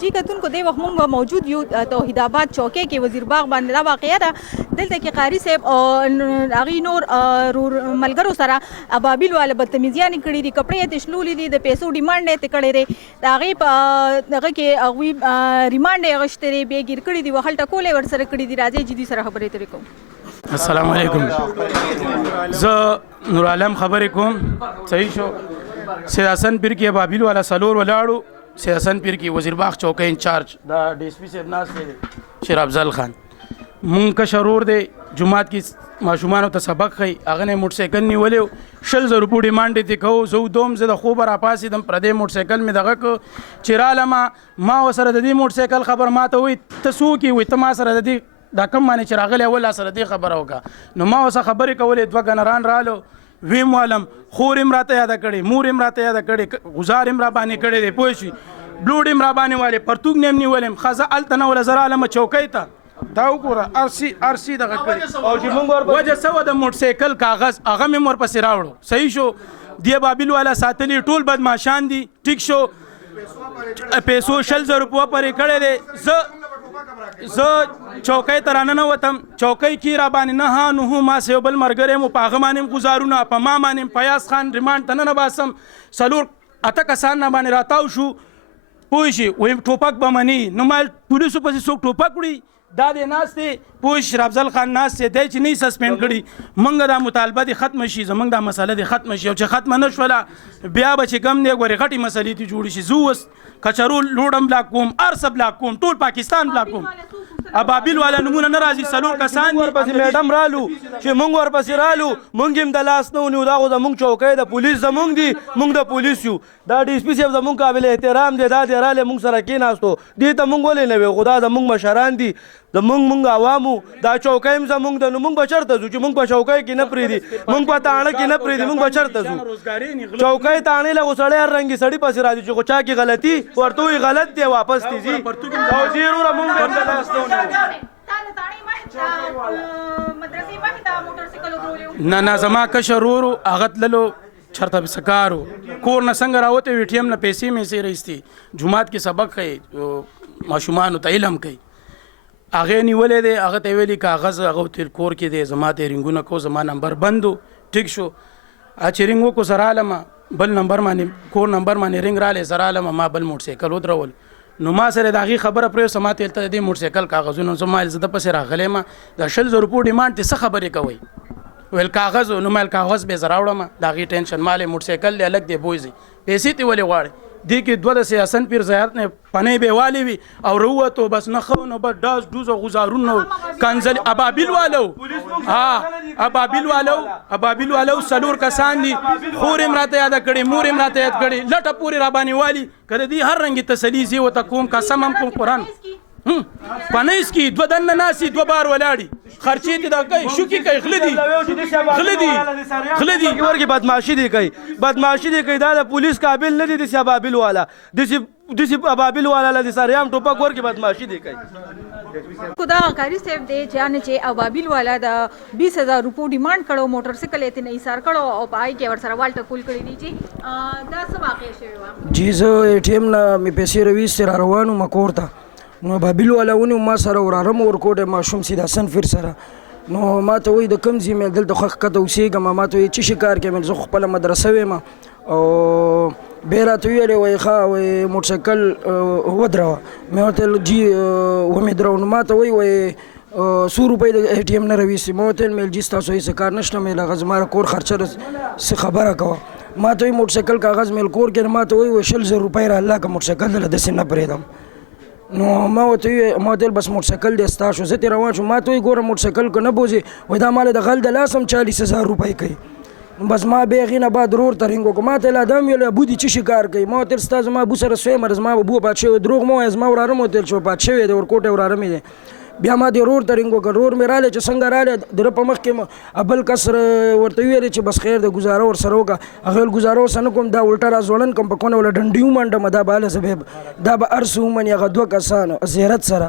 جی کتونکو دی وخت مونږ موجود یو توحید آباد چوکۍ کې وزیر باغ باندې دا واقعه ده دلته کې قاري صاحب هغې نور ملګرو سره ابابیل والا بدتمیزیانې کړي دي کپړې یې تشلولي دي د پیسو ډیمانډ یې کړی دی د هغې په دغه کې هغوی ریمانډ یې اخیستی دی بیا ګیر کړي دي وهل ټکول یې ورسره کړي دي راځئ چې دوی سره خبرې اترې کوو. السلام علیکم. زه نور عالم خبرې کوم. صحیح شو سید حسن پیر کې ابابیل والا سلور ولاړو سید حسن پیر کې وزیر باغ چوکۍ انچارج دا ډي اس پي صاحب ناست دی شیر افضل خان مونږ کشر ورور دی جومات کې ماشومانو ته سبق ښیي هغه نه موټر سایکل نیولی 100,000 روپو ډیمانډ یې کوو زه دوم زه د خوبه راپاڅېدم پردی موټر سایکل مې دغه که چې رالمه ما ورسره د دې موټر سایکل خبر ما ته وایي ته څوک یې وایي ته ما سره د دې دا کم باندې چې راغلی اول سره دې خبره وکړه نو ما ورسره خبرې کولې 2 ګنران رالو ویم والم خور هم راته یاده کړې مور هم راته یاده کړې غزار هم را باندې کړی دی پوه شوي بلوډ هم را باندې والې پرتوګ نه هم نیولم ښځه هلته نه وله زه رالمه چوکۍ ته دا وګوره ارسي دغه کړي وجه څه وه د موټرسایکل کاغذ هغه مې ورپسې راوړو صحیح شو دی بابیل والا ساتلي ټول بدماشان دي ټیک شو پیسو 100,000 روپو پرې کړی دی زه چوکۍ ته راننوتم چوکۍ کې را باندې نه ها نهو ما سه یو بل ملګری مو په هغه باندې هم ګزارونه په ما باندې هم فیاض خان ریمانډ ته ننباسم څلور اته کسان نه باندې راتاو شو پوه شي وایي ټوپک به مني نو ما پولیسو پسې څوک ټوپک وړي دا دی ناست دی پوه شي شیر افضل خان ناست دی دی چې نه یې سسپینډ کړي موږ دا مطالبه دې ختمه شي زموږ دا مسله دې ختمه شي او چې ختمه نه شوله بیا به چې کم دی ګورې غټې مسلې دې جوړې شي زه اوس کچرو لوډم بلاک کوم ارسه بلاک کوم ټول پاکستان بلاک کوم ابابیل والا نمونه نه راځي څلور کسان ورپسې میډم رالو چې موږ ورپسې رالو موږ هم د لاس نه ونیو دا خو زموږ چوکۍ د پولیس زموږ دي موږ د پولیس یو دا ډي اس پي صاحب زموږ قابل احترام دی دا دی رالی موږ سره کېناستو دې ته موږ ولې نه وی خو دا زموږ مشران دي موږ عوامو دا چوکۍ هم زموږ ده نو موږ به چېرته ځو چې موږ په چوکۍ کې نه پرېږدي موږ په تاڼه کې نه پرېږدي موږ به چېرته ځو چوکۍ تاڼې له خو سړی هر رنګې سړي پسې راځي چې خو چا کې غلطي ورته وایي غلط دی واپس دي ځي او دې وروره موږ هم د لاس نه ونیو نه زما کشر ورور هغه تللو چرته سکارو کور نه څنګه راوتی وي ټي ایم نه پیسې میسې رایستي جومات کې سبق ښیي ماشومانو ته علم کوي هغې نیولی دی هغه ته یې ویلي کاغذ هغه تیر کور کې دی زما ته یې رنګونه کو زما نمبر بند و ټیک شو چې رنګ وکړو زه رالمه بل نمبر باندې کور نمبر باندې رنګ رالی زه رالمه ما بل موټر سایکل ودرول نو ما سره د هغې خبره پرېوسه ما ته هلته د دې موټر سایکل کاغذونه زه ما زه د پسې راغلی یم د 100,000 روپو ډیمانډ ته څه خبرې کوئ ویل کاغذ نو مال کاغذ به زه راوړم د هغې ټینشن مال یې موټر سایکل دی هلک دی بوځي پیسې ته ولې غواړې دې کې 2 د سیاسن پیر زیارت نه پنۍ به والي وي او روتو بس نه خو نو بس داس دوز غزارونو کنزل ابابیل والو ابابیل والو سلور کسان دي خور امراته یاد کړي مور امراته یاد کړي لټه پوری را باندې والي کړه دي هر رنګ تسلی زی وته کوم قسم هم کوم قران پنیس کی 2 دن ناسي 2 بار ولاړي خرچې دي دا کوي شوکی کوي خلدي ورګي بدمعشي دي کوي دا د پولیس قابل نه دي د ابابیل والا د ابابیل والا د سریام ټوپک ورګي بدمعشي دي کوي خدا کاری صاحب دی چې ابابیل والا د 20,000 روپو ډیمانډ کړو موټر سایکل یې نه ایثار کړو او پای کې ورسره والټه کول کړی دي چې دا څه واقع شوی و جی زه اې ټي ایم نه مې پیسې رويستې را روانو مکور ته نو ابابیل والا ونیو ما سره وراره مو ورکوټی ماشوم سید حسن فیر سره نو ما ته وایي د کوم ځای مې دلته خو ښکته اوسېږم ما ته وایي څه شي کار کوې زه خو خپله مدرسه ویم او بیا راته ویلې وایي ښه وایي موټر سایکل ودروه مې ورته ویل جي ومې درو نو ما ته وایي 100 روپۍ د اې ټي ایم نه راویستې ما ورته ویل مې جي ستاسو هېڅ کار نشته مې هغه زما کور خرچه څه خبره کوه ما ته وایي موټر سایکل کاغذ مې کور کې ما ته وایي 100,000 روپۍ را الله که موټر سایکل دله داسې نه پرېږدم نو ما ورته ویل بس موټر سایکل دی ستا شو زه ترې روان شوم ما ته وایي ګوره موټر سایکل که نه بوځې وایي دا ماله د غل د لاس هم 40,000 روپۍ کوي بس ما بیا هغې نه بعد ورور ته رنګ وکړو ما ته یې لا دا هم ویل ابو دې څه شي کار کوي ما ورته ویل ستا زما ابو سره سوی مره زما ابو پات شوی دروغ مه وایه زما وراره مو ورته ویل چې پات شوی دی ورکوټی وراره مې دی بیا ما د ورور ته رنګ وکړ ورور مې رالی چې څنګه رالی د ده په مخ کې بل کس ورته ویلې چې بس خیر د ګزاره ورسره وکړه هغه ویل ګزاره ورسره نه کوم دا الټه را ځوړن کوم په کونه وله ډنډې ومنډم دا به هله زه دا به هر څه ومني هغه 2 کسان زیرت سره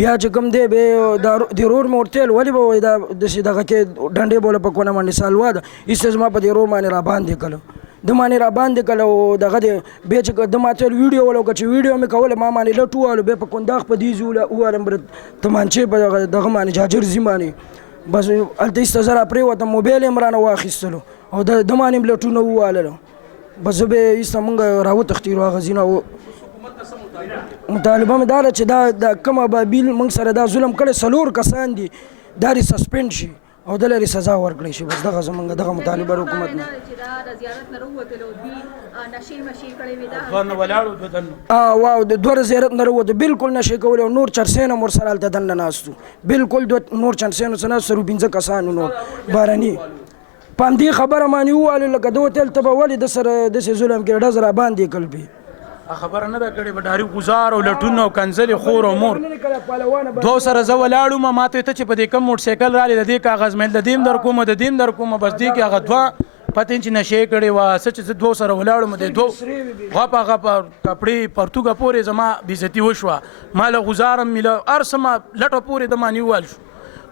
بیا چې کوم دی بیا د ورور مې ورته ویل ولې به وایي دا داسې دغه کې ډنډې بوله په کونه باندې سالوا ده ایسته زما په دې ورور باندې را باندې کړه د باندې را باندې کړل او دغه دی بیا چې د ماته ویډیو ول وکړه چې ویډیو مې کوله ما باندې لټ ووهلو بیا په کنداغ په دې ځو ووهلم تمانچې په دغه باندې جاجر زي باندې بس هلته ایسته زه را پرېوتم موبایل یې م رانه واخیستلو او د باندې م لټونه ووهللو بس زه بیا ایسته مونږ را وتښتېدو هغه ځینه مطالبه مې دا ده چې دا کوم ابابیل موږ سره دا ظلم کړی 4 کسان دي دا دې سسپینډ شي او د لري سزا ورکړی شي بس دغه زمونږ دغه مطالبه د حکومت نه واو د دوه زیارت نه راووتو بالکل نشي کولی او نور چرسین هم ورسره هلته دننه ناست وو بالکل نور چرسین ورسره ناست 15 کسان نور بهرني په همدې خبره باندې وویل لکه د هوټل ته به ولې د سره داسې ظلم کړی ډز را باندې کړل بي خبره نه ده کړې به ډاري ګزار او لټون او کنځلې خور او مور دو سره زه ولاړم ما ته ته چې په دې کم موټر سایکل رالی د دې کاغذ مې د دیم در کوم د دیم در کوم بس دې کې هغه دوه پتین چې نشي کړي وا سچ زه دو سره ولاړم د دو غپا کپړې پرتګه پورې زما بیزتی وشوه مال غزارم مل ارسمه لټه پورې د مانی وال شو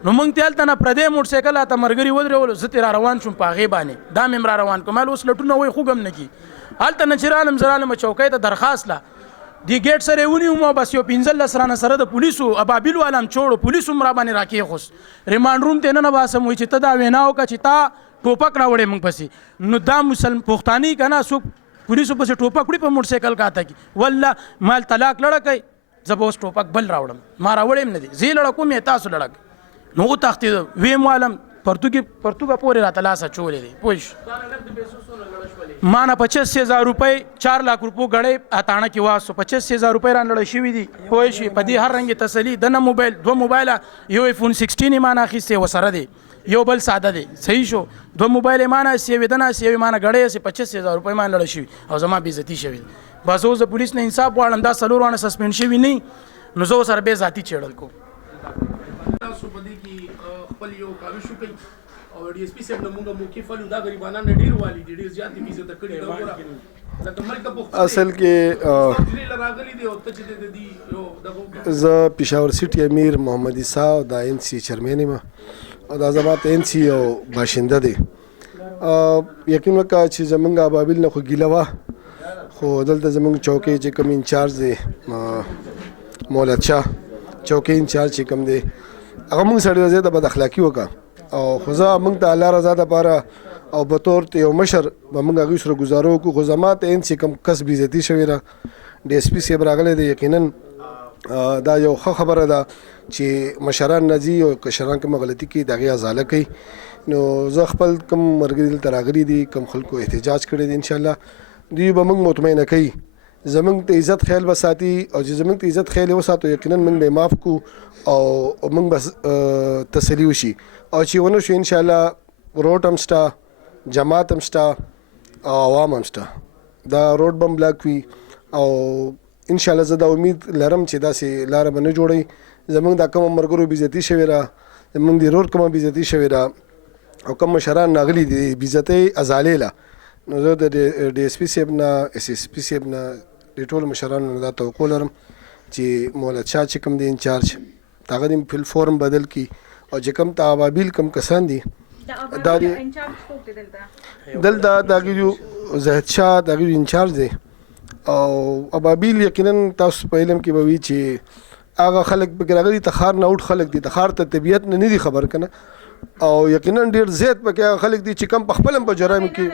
نو مونږ تلته نه پردې موټر سایکل ته مرګري ودرول زه تیر روان شوم په غي باندې دا مې روان کوم اوس لټونه وای خوګم نه کی هلته نچرالم زرالم چوکۍ ته درخواست لا دی گیټ سره ونیو ما بس یو 15 لسرانه سره د پولیسو ابابیل والام چوړو پولیسو مرا باندې راکې خوس ریماند روم ته نه باسم وي چې ته دا ویناو کا چې تا ټوپک راوړې مونږ پسې نو دا مسلمان پښتاني کنه سو پولیسو پسې ټوپک وړي په موټر سایکل کاته کی والله مال طلاق لړکې زبوس ټوپک بل راوړم ما راوړم نه دي زی لړکو مې تاسو لړک نو تختې ویم والم پرتګه پورې راته لاسه چولې دي پوښ مانا 25,000 روپۍ 4 लाख روپو غړې اتاڼه کې واسو 25,000 روپۍ ران لړ شوې دي پوه شي په دې هر رنګ تسلی د نه موبایل دو موبایل یو iPhone 16 مانا اخیسته وسره دي یو بل ساده دي صحیح شو دو موبایل مانا سی ودنه سی مانا غړې سي 25,000 روپۍ مان لړ شوې او زما بیزتی شوې بس اوس د پولیس نه انصاف غواړم دا سلورونه سسپند شوی نه نو زه سره به ذاتی چړل کو تاسو په دې کې خپل یو کاوش کوي او ډي اس پی صاحب موږ موقف ولو دا غریبانه نه ډیر والی ډیر زیات ویزه ته کړی دا ګوره لکه ملک په اصل کې راغلي دی او ته چې د دې یو دغه زه پېښور سیټي امیر محمد عیسی او د ان سي چیرمن یم او دا زما ته ان سي او باشنده دی یقین وکړه چې زمونږ ابابیل نه خو ګیله وه خو دلته زمونږ چوکۍ چې کوم انچارج دی مولد شاه چوکۍ انچارج چې کوم دی هغه موږ سره زیاته بد اخلاقي وکړه او خو زه موږ ته الله رضا دپاره او به طور ته یو مشر به موږ هغوی سره ګزاره وکړو خو زما ته ان چې کوم کس بېعزتي شوې ده ډي اس پي صاحب راغلی دی یقینا دا یو ښه خبره ده چې مشران نه ځي او کشران کومه غلطي کوي د هغې ازاله کوي نو زه خپل کوم ملګري دلته راغلي دي کوم خلکو احتجاج کړی دی انشاءالله دوی به موږ مطمئنه کوي زمونږ ته عزت خیال به ساتي او چې زمونږ ته عزت خیال وساتو یقینا موږ به معاف کړو او موږ به تسلي وشي او چې ونه شو انشاءالله روډ هم شته جماعت هم شته او عوام هم شته دا روډ به هم بلاک وي او انشاءالله زه دا امید لرم چې داسې لاره به نه جوړوي زمونږ دا کومه ملګرو بېعزتي شوې ده زمونږ د رور کومه بېعزتي شوې ده او کوم مشران راغلي دي بېعزتۍ ازالې له نو زه د ډي اس پي صاحب نه اس اس پي صاحب نه د ټولو مشرانو نه دا توقع لرم چې مولد شاه چې کوم دی انچارج هغه دې فل فورم بدل کړي او چې کوم ته ابابیل کوم کسان دي دا دلته د هغې زاهد شاه د هغې انچارج دی او ابابیل یقینا تاسو په علم کې به وي چې هغه خلک پکې راغلي تخار نه اوټ خلک دي تخار ته طبیعت نه دي خبر کنه او یقینا ډیر زیات پکې هغه خلک دي چې کم په خپل په جرایم کې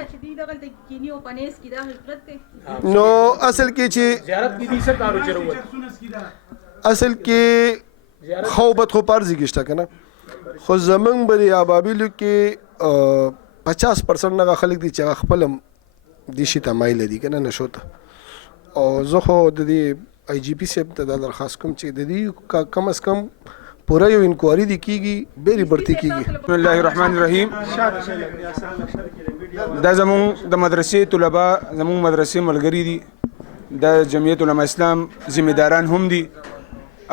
نو اصل کې چې زیارت کې دي څه کارو چروت اصل کې خوبت خو پارځي کېشته کنه خو زمونږ به د ابابیلو کې 50% هغه خلک دي چې هغه خپل دې شي ته مایله دي کنه نشو ته او زه خو د دې آی جي پي صاحب ته دا درخواست کوم چې د دې کم از کم پوره یو انکوایري دي کېږي بیرې برتي کېږي بسم الله الرحمن الرحیم دا زمونږ د مدرسې طلبا زمونږ مدرسې ملګري دي د جمعیت علما اسلام ذمہ داران هم دي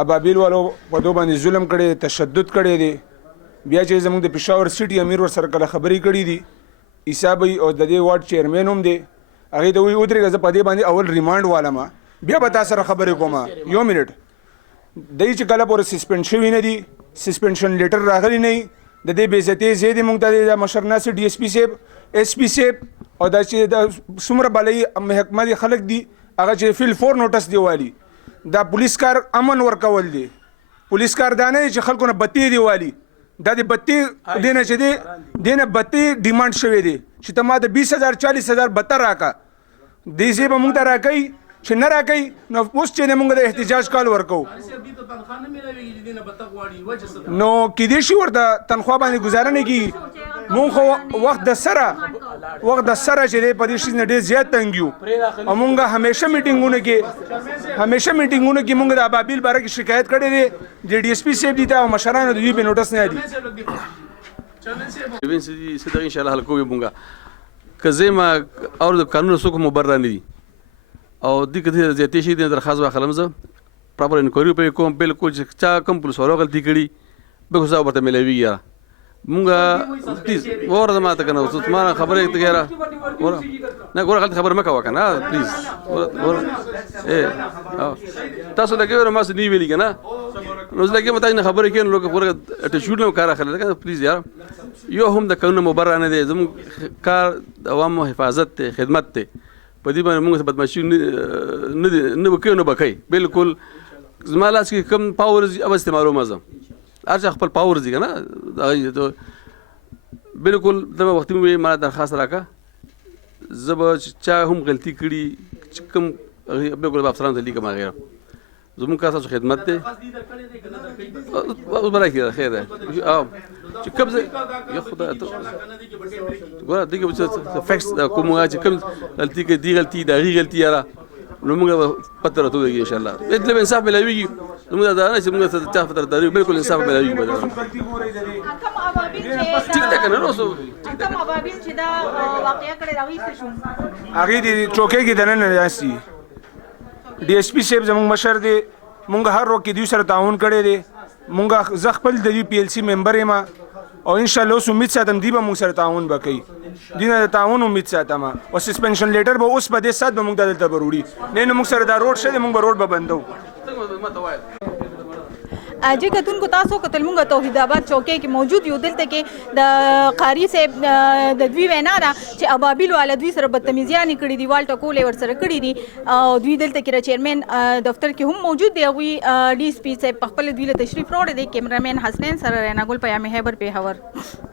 ابابیل والو په دو باندې ظلم کړی تشدد کړی دی بیا چې زمونږ د پېښور سیټي امیر ورسره کله خبرې کړي دي عیسی بی او د دې واډ چیرمین هم دی هغې ته وایي ودرېږه زه په دې باندې اول ریمانډ والم بیا به تا سره خبرې کوم یو منټ دی چې کله پورې سسپینډ شوي نه دي سسپینشن لیټر راغلی نه د دې بېعزتۍ ځای دی موږ ته د مشر ناصر ډي اس پي صاحب اس پی صاحب او دا چې د څومره بلای محکمه دي خلک دي هغه چې فیل فور نوټس دی والی دا پولیس کار امن ورکول دی پولیس کار دا نه چې خلکو نه بتی دی والی دا د بتی دینه چې دی دینه بتی ډیمانډ شوی دی چې ته ما د 20,000 40,000 بته راکا دې زی به موږ ته راکړي چې نه راکړي نو اوس چې موږ د احتجاج کال ورکو نو کېدای شي ورته تنخوا باندې گزاره نه کیږي مونږ خو وخت د سره چې دی په دې شي نه ډېر زیات تنګ یو او مونږ همیشه میټینګونه کې مونږ د ابابیل باره کې شکایت کړې دی د ډي اس پي صاحب دي ته او مشرانو د دوی به نوټس نه دي صدق ان شاء الله حل کوو مونږه که زما اور د قانون څوک مبرر نه دي او دې کده زیاتې شي د درخواست واخلم زه پراپر انکوایري په کوم بالکل چې چا کوم پولیس ورو غلطي کړي به خو ورته ملوي یا مونږه پلیز ورته ماته کنه اوس ما خبره ته غیره نه ګوره غلط خبره مکه وکنه پلیز تاسو لګي ور ما سې دی ویلي کنه نو زلګي مته نه خبره کین لوګه ورګه ته شوټ نه کار اخلي کنه پلیز یار یو هم د قانون مبرر نه دی زموږ کار د عوامو حفاظت ته خدمت ته په دې باندې موږ بدمعشي نه وکړو نه بکای بالکل زما لاس کې کم پاور او استعمالو مزه ارجه خپل پاور دي کنه بالکل دغه وخت مې ما درخواست راکا زب چا هم غلطي کړي کم بالکل افسران ته لیکم غیره زموږ کا تاسو خدمت ته اوس برای خیر ده چې کوم یا خدای ته ګوره دغه فیکس کومه چې کوم غلطي کې دی غلطي دا غلطي یاره نو موږ پته راته دی ان شاء الله اته انصاف ملوي موږ دا نه چې موږ ته چا فتره دی بالکل انصاف ملوي کوم ابابیل چې دا واقعیا کړی راغی شو هغه دی چوکې کې دنه نه راسي ډي اس پي صاحب زموږ مشر دی مونږ هر وخت دوی سره تعاون کړی دی مونږ ز خپل د پی ایل سی ممبر یم او ان شاء الله اوس امید ساتم دی به مونږ سره تعاون وکړي دینه د تعاون امید ساتم او سسپنشن لیټر به اوس په دې سات به مونږ دلته وروړي نه مونږ سره دا روډ شه مونږ به روډ به بندو اجي کتونکو تاسو کتل مونږ توحید آباد چوکۍ کې موجود یو دلته کې د قاری صاحب د دوی وینا ده چې ابابیل والا دوی سره بدتمیزیانې کړې دي والټه کولې ورسره کړې دي او دوی دلته کې چیرمن دفتر کې هم موجود دی هغوی ډي اس پي صاحب په خپل دوی له تشریف راوړی دی کیمرامین حسنین سره رینا ګل پیامي خیبر پیښور